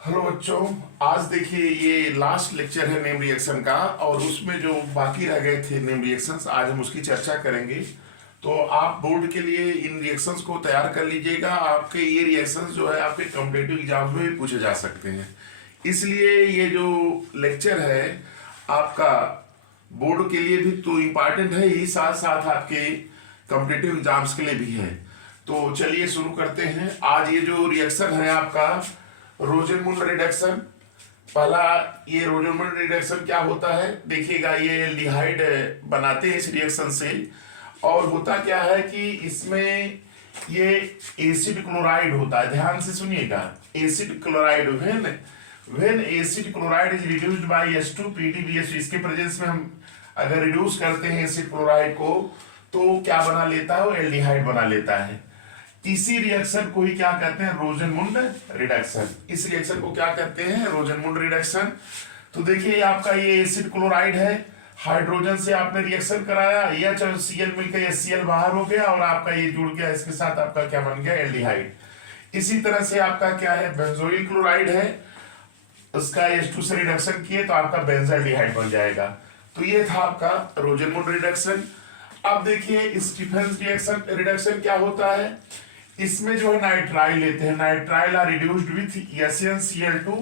Hello बच्चों। आज देखिए ये लास्ट लेक्चर है नेम रिएक्शन का, और उसमें जो बाकी रह गए थे नेम रिएक्शंस आज हम उसकी चर्चा करेंगे। तो आप बोर्ड के लिए इन रिएक्शंस को तैयार कर लीजिएगा। आपके ये रिएक्शंस जो है आपके कॉम्पिटिटिव एग्जाम में भी पूछे जा सकते हैं, इसलिए ये जो लेक्चर है आपका बोर्ड के लिए भी तो इम्पॉर्टेंट है ही, साथ साथ आपके कॉम्पिटिटिव एग्जाम्स के लिए भी है। तो चलिए शुरू करते हैं। आज ये जो रिएक्शन है आपका रोजेनमुंड रिडक्शन। पहला ये रोजेनमुंड रिडक्शन क्या होता है देखिएगा। ये एल्डिहाइड बनाते हैं इस रिएक्शन से, और होता क्या है कि इसमें ये एसिड क्लोराइड होता है। ध्यान से सुनिएगा, acid chloride when acid chloride is reduced by H2PdBH, इसके प्रेजेंस में हम अगर रिड्यूस करते हैं एसिड क्लोराइड को तो क्या बना लेता है, वो एल्डिहाइड बना लेता है। इसी रिएक्शन को ही क्या कहते हैं, रोजेनमुंड रिडक्शन। इस रिएक्शन को क्या कहते हैं, रोजेनमुंड रिडक्शन। तो देखिए आपका ये एसिड क्लोराइड है, हाइड्रोजन से आपने रिएक्शन कराया, H और Cl मिलकर HCl बाहर हो गया और आपका ये जुड़ गया, इसके साथ आपका क्या बन गया, एल्डिहाइड। इसी तरह से आपका क्या है, बेंजोइल क्लोराइड है, उसका H2 से रिडक्शन किए तो आपका बेंजाल्डिहाइड बन जाएगा। तो ये था आपका रोजेनमुंड रिडक्शन। अब देखिए स्टीफेंस रिएक्शन रिडक्शन क्या होता है। इसमें जो है नाइट्राइल लेते हैं, nitrile are reduced with NaCl2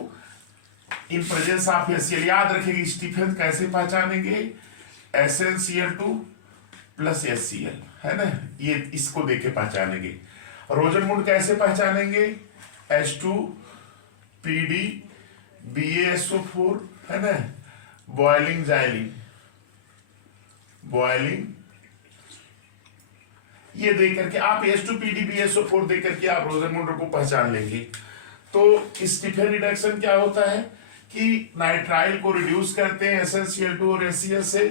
in presence of HCl। याद रखिएगा स्टीफेंस कैसे पहचानेंगे, SnCl2 प्लस HCl, है ना, ये इसको देके पहचानेंगे। रोजेनमुंड कैसे पहचानेंगे, H2PdBaSO4, है ना, बॉइलिंग जाइलिन, बॉइलिंग, ये देख करके आप H2PdBaSO4 देख करके आप रोजेनमुंड को पहचान लेंगे। तो स्टीफेन रिडक्शन क्या होता है कि नाइट्राइल को रिड्यूस करते हैं SnCl2 और HCl से,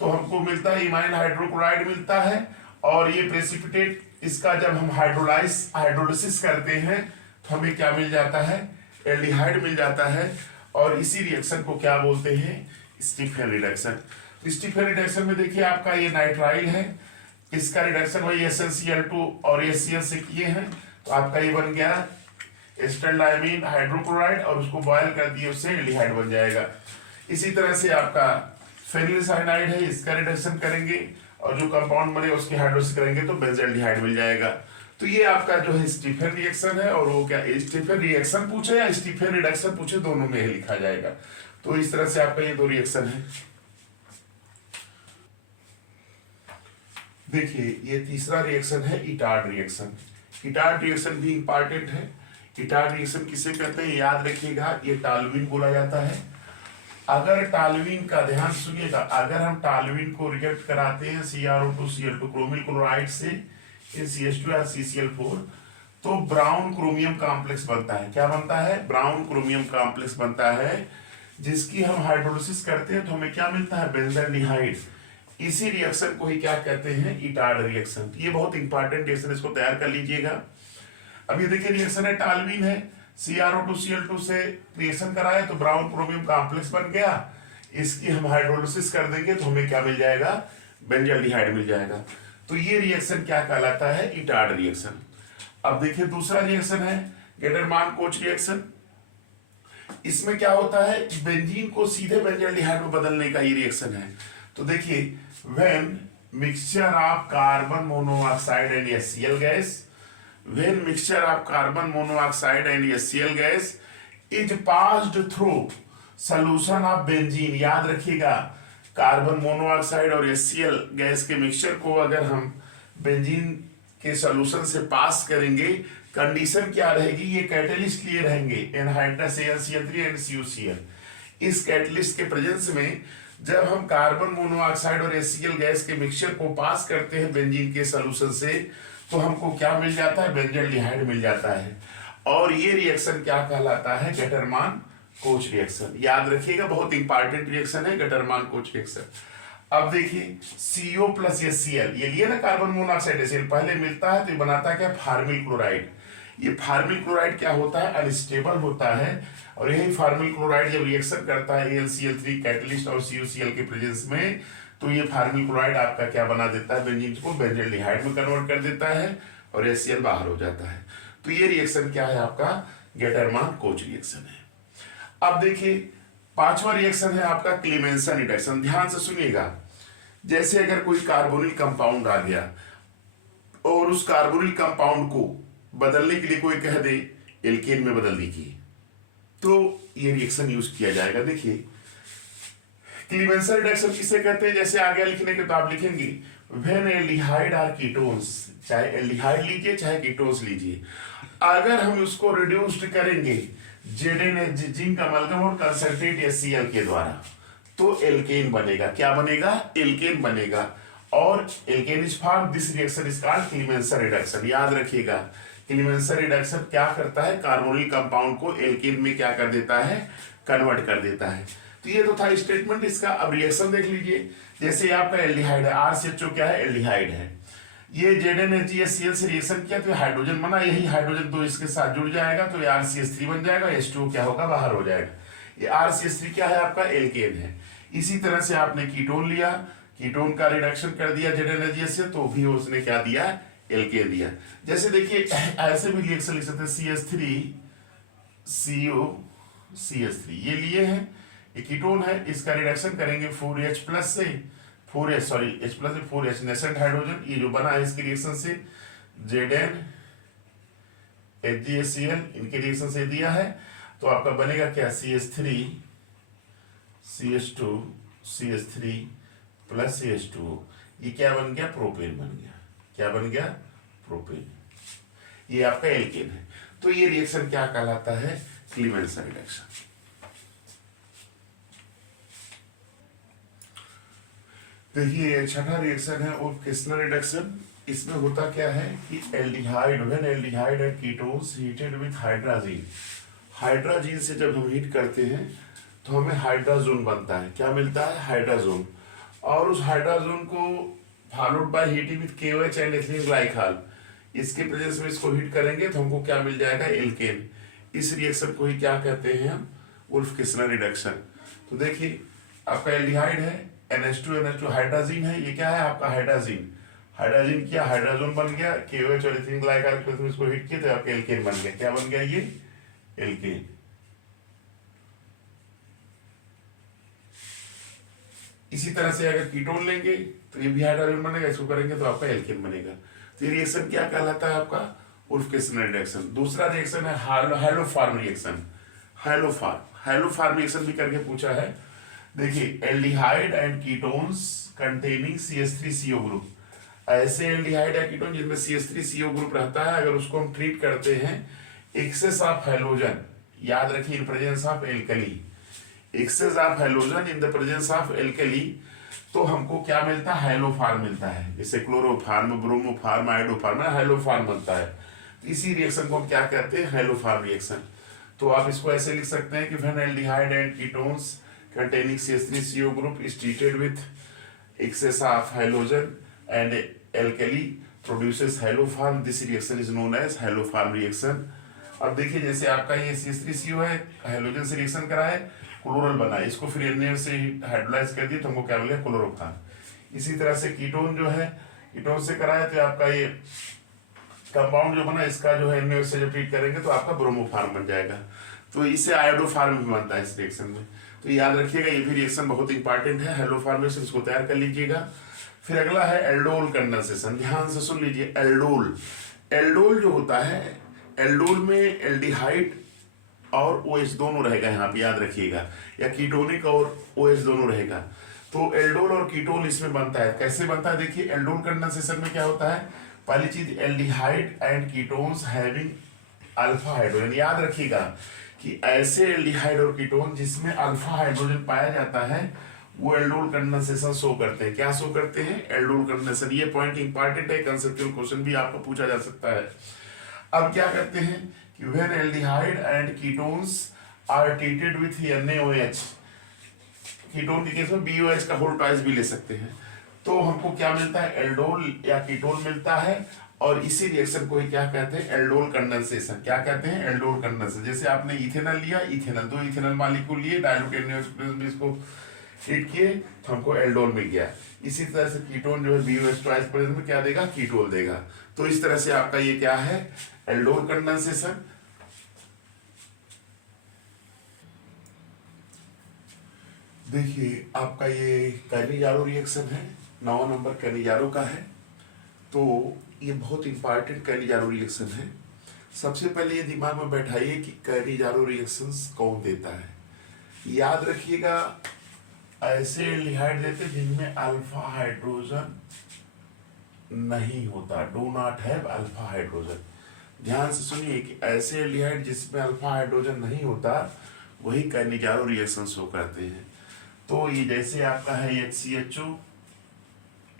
तो हमको मिलता है इमाइन हाइड्रोक्लोराइड मिलता है, और ये प्रेसिपिटेट इसका जब हम हाइड्रोलिसिस करते हैं तो हमें क्या मिल जाता है, एल्डिहाइड मिल जाता है। और इसी रिएक्शन को क्या बोलते हैं, स्टीफेन रिडक्शन। स्टीफेन रिडक्शन में देखिए आपका ये नाइट्राइल है, इसका रिडक्शन वही SnCl2 और HCl से किए हैं, तो आपका ये बन गया एस्टरडाइमीन हाइड्रोक्लोराइड, और उसको बॉयल कर दिए, उससे एल्डिहाइड बन जाएगा। इसी तरह से आपका फेनिल साइनाइड है, इसका रिडक्शन करेंगे और जो कंपाउंड बने उसके हाइड्रोलिसिस करेंगे तो बेंजाल्डिहाइड मिल जाएगा। तो ये आपका जो है स्टीफेन रिएक्शन है, और वो क्या स्टीफेन रिएक्शन पूछे या स्टीफेन रिडक्शन पूछे, दोनों में ही लिखा जाएगा। तो इस तरह से आपका ये दो रिएक्शन है। देखिए ये तीसरा रिएक्शन है इटार्ड रिएक्शन। इटार्ड रिएक्शन भी इंपॉर्टेंट है। इटार्ड रिएक्शन किसे कहते हैं याद रखिएगा, ये टालुइन बोला जाता है। अगर टालुइन का ध्यान सुनिएगा, अगर हम टालुइन को रिएक्ट कराते हैं CrO2Cl2 क्रोमिल क्लोराइड से CH2 या CCl4, तो ब्राउन क्रोमियम कॉम्प्लेक्स बनता है। क्या बनता है, ब्राउन क्रोमियम कॉम्प्लेक्स बनता है, जिसकी हम हाइड्रोलिसिस करते हैं तो हमें क्या मिलता है, बेंजाल्डिहाइड। इसी रिएक्शन को ही क्या कहते हैं, इटार्ड रिएक्शन। ये बहुत इंपॉर्टेंट रिएक्शन, इसको तैयार कर लीजिएगा। अब ये देखिए रिएक्शन है, टालुइन है, CrO2Cl2 से रिएक्शन कराया तो ब्राउन क्रोमियम कॉम्प्लेक्स बन गया, इसकी हम हाइड्रोलिसिस कर देंगे तो हमें क्या मिल जाएगा, बेंजाल्डिहाइड मिल जाएगा। तो ये रिएक्शन क्या कहलाता है, इटार्ड रिएक्शन। अब देखिए दूसरा रिएक्शन है गेटरमान कोच रिएक्शन। इसमें क्या होता है, बेंजीन को सीधे बेंजाल्डिहाइड में बदलने का ये रिएक्शन है। तो देखिए when mixture of carbon monoxide and HCl gas, when mixture of carbon monoxide and HCl gas is passed through solution of benzene। याद रखिएगा कार्बन मोनोऑक्साइड और HCl गैस के मिक्सचर को अगर हम बेंजीन के सॉल्यूशन से पास करेंगे, कंडीशन क्या रहेगी, ये कैटलिस्ट लिए रहेंगे एनहाइड्रस AlCl3 एंड CuCl। इस कैटलिस्ट के प्रेजेंस में जब हम कार्बन मोनोऑक्साइड और HCl गैस के मिक्सचर को पास करते हैं बेंजीन के सॉल्यूशन से, तो हमको क्या मिल जाता है, बेंजाल्डिहाइड मिल जाता है। और ये रिएक्शन क्या कहलाता है, गेटरमान कोच रिएक्शन। याद रखिएगा बहुत इंपॉर्टेंट रिएक्शन है गेटरमान कोच रिएक्शन। अब देखिए CO प्लस HCl, ये लिए ना कार्बन मोनोऑक्साइड HCl, पहले मिलता है तो ये बनाता है क्या, फार्मिल क्लोराइड। ये फार्मिल क्लोराइड क्या होता है, अनस्टेबल होता है, और यही फार्मिल क्लोराइड जब रिएक्शन करता है AlCl3 कैटलिस्ट और CuCl के प्रेजेंस में, तो ये फार्मिल क्लोराइड आपका क्या बना देता है, बेंजीन को बेंजाल्डिहाइड में कन्वर्ट कर देता है और HCl बाहर हो जाता है। तो ये रिएक्शन क्या है आपका, गेटरमान कोच रिएक्शन है। अब देखिए पांचवा रिएक्शन है आपका क्लीमेंसन रिडक्शन। ध्यान से सुनिएगा, जैसे अगर कोई कार्बोनिल कंपाउंड आ गया और उस कार्बोनिल कंपाउंड को बदलने के लिए कोई कह दे एल्केन में बदल दीजिए, तो ये रिएक्शन यूज किया जाएगा। देखिए क्लीमेंसन रिडक्शन किसे कहते हैं, जैसे आगे लिखने के तो आप लिखेंगे व्हेन एल्डिहाइड आर कीटोन्स, चाहे एल्डिहाइड लीजिए चाहे कीटोन्स लीजिए, अगर हम उसको रिड्यूस्ड करेंगे जेडेन जिंक अमलगम और कंसंट्रेट HCl के द्वारा, तो एल्केन बनेगा। क्या बनेगा? एल्केन बनेगा। और alkane is form, this reaction is called Clemmensen reduction. याद रखिएगा क्लीमेंसन रिडक्शन क्या करता है, कार्बोनिल कंपाउंड को एल्केन में क्या कर देता है, कन्वर्ट कर देता है। तो ये तो था स्टेटमेंट इसका। अब रिएक्शन देख लीजिए, जैसे आपका एल्डिहाइड है, RCHO क्या है, एल्डिहाइड है। ये ZnHCl से रिएक्शन किया तो हाइड्रोजन बना, यही हाइड्रोजन तो इसके साथ जुड़ जाएगा तो ये RCH3 बन जाएगा, H2O क्या होगा, बाहर हो जाएगा। ये RCH3 क्या है आपका, एल्केन है। इसी तरह से आपने कीटोन लिया, कीटोन का रिडक्शन कर दिया ZnHCl से, तो भी उसने क्या दिया, एल्केन दिया। जैसे देखिए ऐसे भी रिएक्शन लिख सकते हैं, CH3CO CH3 ये लिए हैं, ये कीटोन है, इसका रिडक्शन करेंगे 4H प्लस से, 4H सॉरी H प्लस से 4H नेसेंट हाइड्रोजन, ये जो बना है इसके रिएक्शन से Zn HgHCl इनके रिएक्शन से दिया है, तो आपका बनेगा क्या, CH3 CH2 CH3 plus CH2, ये क्या बन गया, प्रोपेन बन गया। क्या बन गया, प्रोपेन। ये आपका एल्केन है। तो ये रिएक्शन क्या कहलाता है, क्लीमेंसन रिडक्शन। देखिए छठा रिएक्शन है ओल्फ-किस्लर रिडक्शन। इसमें होता क्या है कि aldehyde, when aldehyde and ketones heated with hydrazine, hydrazine से जब हम हीट करते हैं तो हमें हाइड्राजोन बनता है। क्या मिलता है, हाइड्राजोन। और उस हाइड्राजोन को followed by heating with KOH and ethylene glycol, इसके प्रेजेंस में इसको हीट करेंगे तो हमको क्या मिल जाएगा, एल्केन। इस रिएक्शन को ही क्या कहते हैं हम, ओल्फ-किस्लर रिडक्शन। तो देखिए आपका एल्डिहाइड है, NH2 हाइड्राजीन है, ये क्या है आपका हाइड्राजीन, हाइड्राजीन किया, हाइड्राजोन बन गया, KOH और एथिलीन ग्लाइकॉल के थ्रू इसको हीट किया तो आपका एल्केन बन गया। क्या बन गया, ये एल्केन। इसी तरह से अगर कीटोन लेंगे तो ये भी हाइड्रोजन बनेगा, इसको करेंगे तो आपका एल्केन बनेगा। तो ये रिएक्शन क्या कहलाता है आपका, ओल्फ-किस्लर रिएक्शन। दूसरा रिएक्शन है हाइलोफॉर्म रिएक्शन। हाइलोफॉर्म रिएक्शन भी करके पूछा है। देखिए aldehyde and ketones containing CH3CO group, ऐसे एल्डिहाइड या कीटोन जिनमें CH3CO ग्रुप रहता है, अगर उसको हम ट्रीट करते हैं एक्सेस ऑफ हैलोजन, याद रखिए in presence of alkali, excess of halogen in the presence of alkali, तो हमको क्या मिलता है, हाइलोफॉर्म मिलता है। जैसे क्लोरोफॉर्म, ब्रोमोफॉर्म, आयोडोफॉर्म, हाइलोफॉर्म बनता है। इसी रिएक्शन को हम क्या कहते हैं, हाइलोफॉर्म रिएक्शन। तो आप इसको ऐसे लिख सकते हैं कि when aldehyde and ketones containing CH3CO group is treated with excess of halogen and alkali produces haloform, this reaction is known as haloform reaction। अब देखिए जैसे आपका ये CH3CO है, हाइड्रोजन से रिएक्शन करा है, क्लोरल बना है, इसको फिर Na से हाइड्रोलाइज कर दिया तो हमको क्या मिलेगा, क्लोरोफॉर्म। इसी तरह से कीटोन जो है, कीटोन से करा है तो आपका ये कंपाउंड जो बना, इसका जो है Na से जब ट्रीट करेंगे तो आपका ब्रोमोफॉर्म बन जाएगा। तो इससे आयोडोफॉर्म भी बनता है इस रिएक्शन में। तो याद रखिएगा ये भी रिएक्शन बहुत इंपॉर्टेंट है, हाइलोफॉर्मेशन, इसको तैयार कर लीजिएगा। फिर अगला है एल्डोल कंडेंसेशन। ध्यान से सुन लीजिए, एल्डोल, एल्डोल जो होता है, एल्डोल में एल्डिहाइड और OH दोनों रहेगा, यहाँ पे याद रखिएगा, या कीटोनिक और OH दोनों रहेगा। तो एल्डोल और कीटोन इसमें बनता है। कैसे बनता है, देखिए एल्डोल कंडेंसेशन में क्या होता है, पहली चीज aldehyde and ketones having alpha hydrogen. याद रखिएगा कि ऐसे एल्डिहाइड और कीटोन जिसमें अल्फा हाइड्रोजन पाया जाता है वो एल्डोल कंडेंसेशन शो करते हैं। क्या शो करते हैं, एल्डोल कंडेंसेशन। ये पॉइंट इंपॉर्टेंट है, कंसेप्चुअल क्वेश्चन भी आपको पूछा जा सकता है। अब क्या करते हैं कि when aldehyde and ketones are treated with NaOH, ketone के केस में BOH का होल ट्वाइस भी ले सकते हैं, तो हमको क्या मिलता है, एल्डोल या कीटोन मिलता है। और इसी रिएक्शन को ही क्या कहते हैं, एल्डोल कंडेंसेशन। क्या कहते हैं, एल्डोल कंडेंसेशन। जैसे आपने इथेनॉल लिया, इथेनॉल, दो इथेनॉल मॉलिक्यूल लिए, डाइल्यूटेड में इसको हीट किए तो हमको एल्डोल मिल गया। इसी तरह से कीटोन जो है BOH ट्वाइस प्रेजेंस में क्या देगा, कीटोल देगा। तो इस तरह से आपका ये क्या है, एल्डोल कंडेंसेशन। देखिए आपका ये कैनिजारो रिएक्शन है, 9 नंबर कैनिजारो का है। तो ये बहुत इंपॉर्टेंट कैनिजारो रिएक्शन है। सबसे पहले ये दिमाग में बैठाइए कि कैनिजारो रिएक्शंस कौन देता है। याद रखिएगा, ऐसे एल्डिहाइड देते जिनमें अल्फा हाइड्रोजन नहीं होता, do not have alpha hydrogen. ध्यान से सुनिए कि ऐसे एल्डिहाइड जिसमें अल्फा हाइड्रोजन नहीं होता वही कैनिजारो रिएक्शन शो करते हैं। तो ये जैसे आपका है HCHO,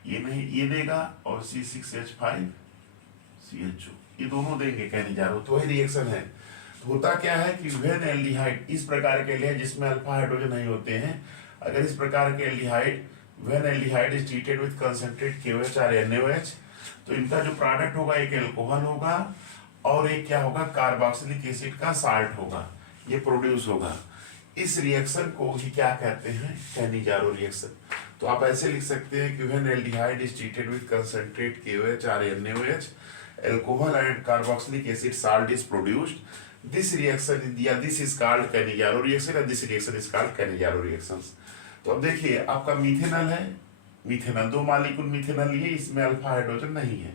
ये नहीं, ये देगा, और C6H5CHO, ये दोनों देंगे कैनिजारो, तो वही रिएक्शन है। तो होता क्या है कि व्हेन एल्डिहाइड, इस प्रकार के एल्डिहाइड जिसमें अल्फा हाइड्रोजन नहीं होते हैं, अगर इस प्रकार के aldehyde when aldehyde is treated with concentrate KOH और NaOH, तो इनका जो प्रोडक्ट होगा एक एल्कोहल होगा और एक क्या होगा, कार्बोक्सिलिक एसिड का साल्ट होगा, ये प्रोड्यूस होगा। इस रिएक्शन को ही क्या कहते हैं, कैनिजारो रिएक्शन। तो आप ऐसे लिख सकते हैं कि when aldehyde is treated with concentrate KOH और NaOH, alcohol and carboxylic acid salt is produced. This reaction this is called Cannizzaro reaction and this reaction is called Cannizzaro reactions. तो अब देखिए आपका मिथेनॉल है, मिथेनॉल 2 मॉलिक्यूल मिथेनॉल लिए, इसमें alpha hydrogen नहीं है।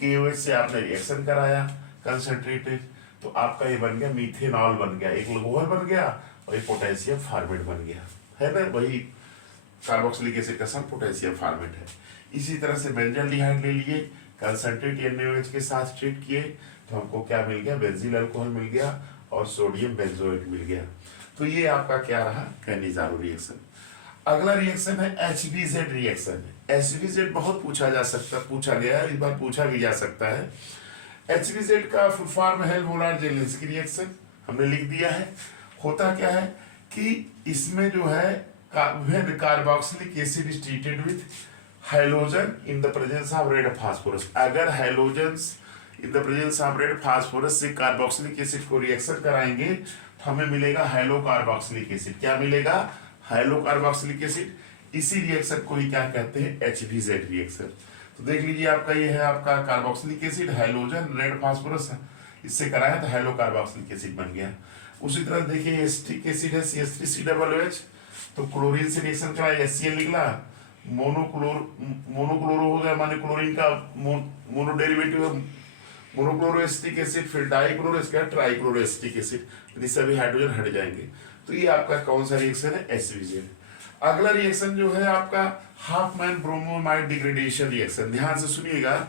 KOH से आपने रिएक्शन कराया कंसंट्रेटेड, तो आपका ये बन गया मिथेनॉल बन गया, एक अल्कोहल बन गया और एक पोटेशियम फॉर्मेट बन गया, है ना। वही कार्बोक्सिलिक एसिड का साथ पोटेशियम फॉर्मेट है। इसी तरह से बेंजल्डिहाइड ले लिए, कंसंट्रेट NaOH के साथ ट्रीट किए, तो हमको क्या मिल गया, बेंजील अल्कोहल मिल गया और सोडियम बेंजोएट मिल गया। तो ये आपका क्या रहा, कैनिजारो रिएक्शन। अगला रिएक्शन है HBZ रिएक्शन। HBZ बहुत पूछा गया है, इस बार पूछा भी जा सकता है। HBZ का फुल फॉर्म है मोलार-जेलेंस्की रिएक्शन, हमने लिख दिया है। होता क्या है कि इसमें जो है carboxylic acid is treated with hydrogen in the presence of red phosphorus. अगर hydrogens in the presence of red phosphorus से कार्बोक्सिलिक एसिड को रिएक्शन कराएंगे तो हमें मिलेगा हाइलो कार्बोक्सिलिक एसिड। क्या मिलेगा, हाइलो कार्बोक्सिलिक एसिड। इसी रिएक्शन को ही क्या कहते हैं, HBZ रिएक्शन। तो देख लीजिए आपका ये है आपका carboxylic acid, hydrogen, red phosphorus, इससे कराया तो हाइलो कार्बोक्सिलिक एसिड बन गया। उसी तरह देखिए एस्टिक एसिड है CH3COOH, तो क्लोरीन से रिएक्शन कराया, HCl निकला, मोनोक्लोरो हो गया, माने क्लोरीन का मोनो डेरिवेटिव है मोनोक्लोरोएसिटिक एसिड, फिर डाइक्लोरो, इसका ट्राइक्लोरोएसिटिक एसिड, ये सभी हाइड्रोजन हट जाएंगे। तो ये आपका कौन सा रिएक्शन है, HBZ। अगला रिएक्शन जो है आपका हाफमैन ब्रोमोमाइड डिग्रेडेशन रिएक्शन। ध्यान से सुनिएगा,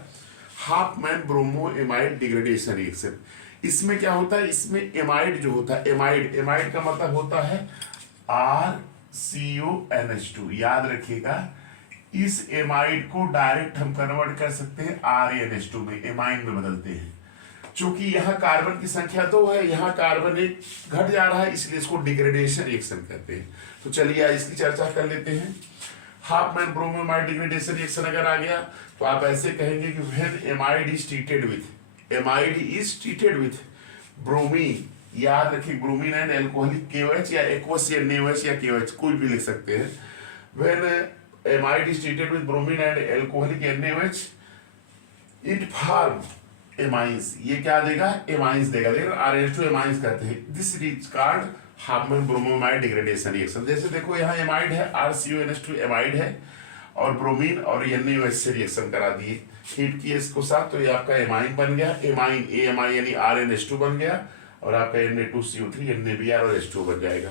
हाफमैन ब्रोमोएमाइड डिग्रेडेशन रिएक्शन। इसमें क्या होता है, इसमें एमाइड जो होता है, एमाइड का मतलब होता है RCONH2। याद रखिएगा, इस एमाइड को डायरेक्ट हम कन्वर्ट कर सकते हैं RaNH2 में, एमाइन में बदलते हैं। चूंकि यहाँ कार्बन की संख्या 2 है, यहाँ कार्बन 1 घट जा रहा है, इसलिए इसको डिग्रेडेशन रिएक्शन कहते हैं। तो चलिए इसकी चर्चा कर लेते हैं। हाफमैन ब्रोमोमाइड डिग्रेडेशन रिएक्शन अगर आ गया तो आप ऐसे कहेंगे कि when amide is treated with bromine. याद रखिए, ब्रोमीन एंड एल्कोहलिक KOH या एक्वस या NaOH या KOH कोई भी लिख सकते हैं। When amide is treated with bromine and alcoholic NaOH, it form amines. ये क्या देगा, एमाइंस देगा, RaNH2 एमाइंस कहते हैं। This is called Hopman bromamide degradation reaction. जैसे देखो यहाँ एमाइड है, RCONH2 एमाइड है, और ब्रोमीन और NaOH से रिएक्शन करा दिए, हीट किए इसको साथ, तो ये आपका एमाइन बन गया। एमाइन AMI यानी RNH2 बन गया, और आपका Na2CO3 NaBr और H2 बन जाएगा।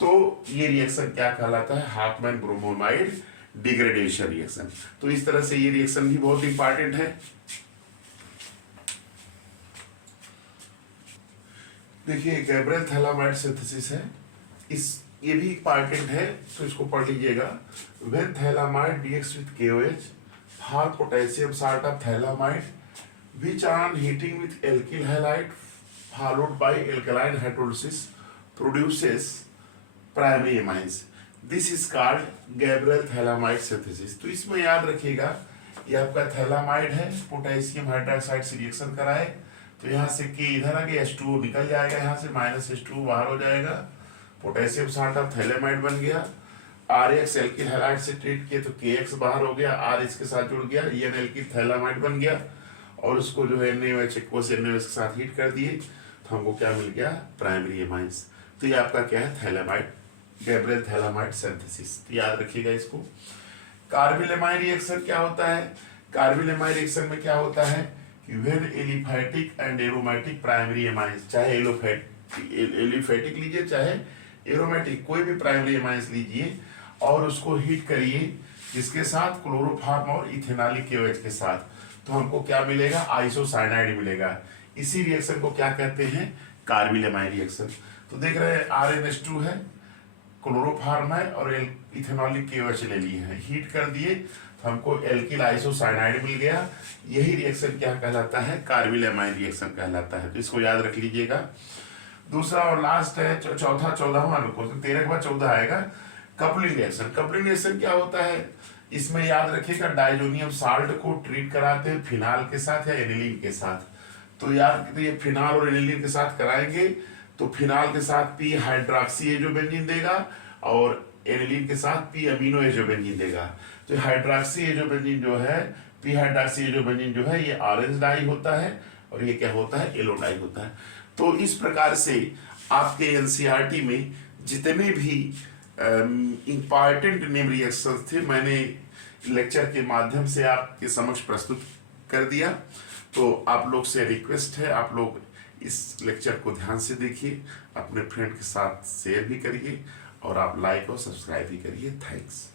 तो ये रिएक्शन क्या कहलाता है, हाफमैन ब्रोमोमाइड डिग्रेडेशन रिएक्शन। तो इस तरह से ये रिएक्शन भी बहुत इंपॉर्टेंट है। देखिए गैब्रियल थैलामाइड सिंथेसिस है, ये भी इंपॉर्टेंट है, तो इसको पढ़ लीजिएगा। When phthalimide reacts with KOH, form potassium salt of phthalimide which on heating with alkyl halide followed by alkaline hydrolysis produces primary amines. This is called Gabriel thalamide synthesis. तो इसमें याद रखिएगा, ये आपका थैलामाइड है, पोटेशियम हाइड्रोक्साइड से reaction कराए, तो यहाँ से K इधर आ गया, H2O निकल जाएगा, यहाँ से -H2O बाहर हो जाएगा, पोटेशियम साल्ट ऑफ थैलामाइड बन गया। RX एल्किल हैलाइड से ट्रीट किए तो KX बाहर हो गया, R इसके साथ जुड़ गया, N एल्किल थैलामाइड बन गया, और उसको जो है NaOH एक्वस NaOH के साथ हीट कर दिए, तो हमको क्या मिल गया, प्राइमरी एमाइंस। तो ये आपका क्या है, थैलामाइड गैब्रियल थैलामाइड सिंथेसिस, याद रखिएगा इसको। कार्बिल-एमाइड रिएक्शन क्या होता है? कार्बिल-एमाइड रिएक्शन में क्या होता है कि when aliphatic and aromatic primary amines, चाहे एलिफैटिक लीजिए चाहे एरोमेटिक, कोई भी प्राइमरी एमाइंस लीजिए और उसको हीट करिए, जिसके साथ क्लोरोफॉर्म और इथेनॉलिक KOH के साथ, तो हमको क्या मिलेगा? आइसोसाइनाइड मिलेगा। इसी रिएक्शन को क्या कहते हैं? Carbyl-amide reaction. तो देख रहे हैं RnH2 है, क्लोरोफॉर्म है और इथेनॉलिक KOH ले लिए हैं, हीट कर दिए तो हमको एल्किल आइसोसाइनाइड मिल गया। यही रिएक्शन क्या कहलाता है? कार्बिल-एमाइड रिएक्शन कहलाता है। तो इसको याद रख लीजिएगा। दूसरा और लास्ट है, चौथा 14वां क्वेश्चन, 13 के बाद 14 आएगा, कपलिंग रिएक्शन। कपलिंग रिएक्शन क्या होता है? इसमें याद रखिएगा डाइजोनियम साल्ट को ट्रीट कराते हैं फिनाल के साथ या एनिलीन के साथ। तो यार ये फिनाल और एनिलीन के साथ कराएंगे तो फिनाल के साथ पी हाइड्रॉक्सी एजोबेंजीन देगा और एनिलीन के साथ पी अमीनो एजोबेंजीन देगा। तो हाइड्रॉक्सी एजोबेंजीन जो है, पी हाइड्रॉक्सी एजोबेंजीन जो है, ये ऑरेंज डाई होता है और ये क्या होता है? येलो डाई होता है। तो इस प्रकार से आपके एनसीईआरटी में जितने भी इंपॉर्टेंट नेम रिएक्शन थे मैंने लेक्चर के माध्यम से आपके समक्ष प्रस्तुत कर दिया। तो आप लोग से रिक्वेस्ट है, आप लोग इस लेक्चर को ध्यान से देखिए, अपने फ्रेंड के साथ शेयर भी करिए और आप लाइक और सब्सक्राइब भी करिए। थैंक्स।